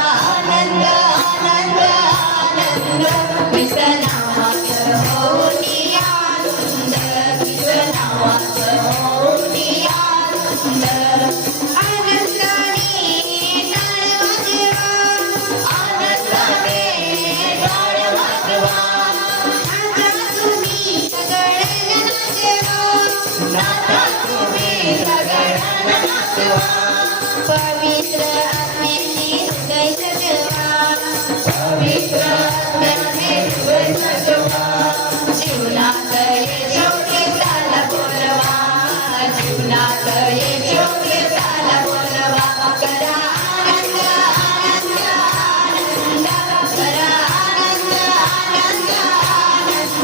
आनंद आनंद आनंद विसनावात होऊनी आनंद विसनावात होऊनी आनंद आनंदाने टाळ वाजवा आनंदाने टाळ वाजवा आता तुम्ही सगळ्यांना नाचवा आता तुम्ही सगळ्यांना नाचवा पवित्र आत्म्याने हृदय सजवा पवित्र आत्म्याने हृदय सजवा जीवनात येशू ख्रिस्ताला बोलवा जीवनात येशू ख्रिस्ताला बोलवा करा आनंद आनंद आनंद करा आनंद आनंद आनंद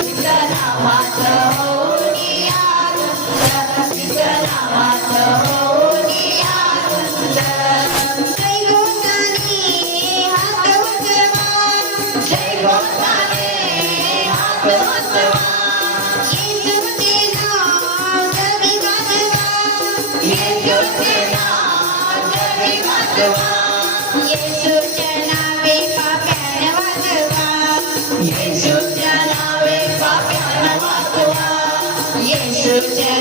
तिच्या नावात होऊनी आनंद तिच्या नावात होऊनी आनंद जयघोषाने हात वाजवा जयघोषाने हात वाजवा येशूचे नाव जगी गाजवा येशूचे नाव जगी गाजवा येशूच्या नावे पाप्यानं वाजवा येशूच्या नावे पाप्यानं वाजवा येशूच्या